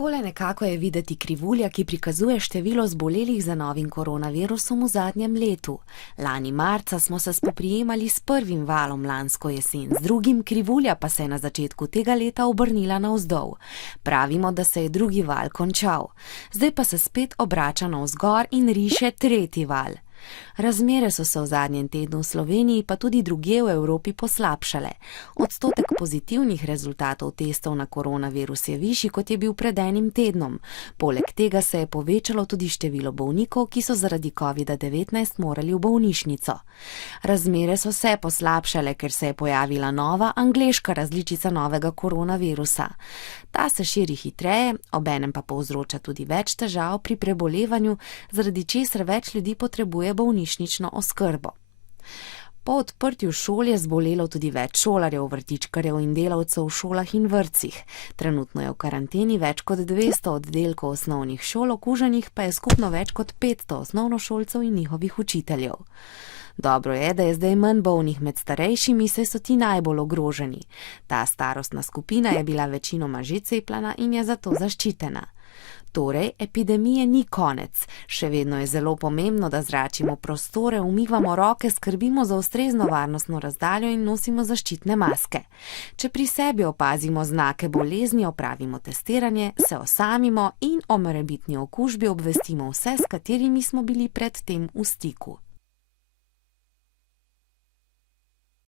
Takole nekako je videti krivulja, ki prikazuje število zbolelih za novim koronavirusom v zadnjem letu. Lani marca smo se spoprijemali s prvim valom, lansko jesen, z drugim, krivulja pa se je na začetku tega leta obrnila navzdol. Pravimo, da se je drugi val končal. Zdaj pa se spet obrača navzgor in riše tretji val. Razmere so se v zadnjem tednu v Sloveniji pa tudi drugje v Evropi poslabšale. Odstotek pozitivnih rezultatov testov na koronavirus je višji, kot je bil pred enim tednom. Poleg tega se je povečalo tudi število bolnikov, ki so zaradi covida-19 morali v bolnišnico. Razmere so se poslabšale, ker se je pojavila nova angleška različica novega koronavirusa. Ta se širi hitreje, obenem pa povzroča tudi več težav pri prebolevanju, zaradi česar več ljudi potrebuje bolnišnično oskrbo. Po odprtju šol je zbolelo tudi več šolarjev, vrtičkarjev in delavcev v šolah in vrtcih. Trenutno je v karanteni več kot 200 oddelkov osnovnih šol, okuženih pa je skupno več kot 500 osnovnošolcev in njihovih učiteljev. Dobro je, da je zdaj manj bolnih med starejšimi, saj so ti najbolj ogroženi. Ta starostna skupina je bila večinoma že cepljena in je zato zaščitena. Torej, epidemije ni konec. Še vedno je zelo pomembno, da zračimo prostore, umivamo roke, skrbimo za ustrezno varnostno razdaljo in nosimo zaščitne maske. Če pri sebi opazimo znake bolezni, opravimo testiranje, se osamimo in o morebitni okužbi obvestimo vse, s katerimi smo bili pred tem v stiku.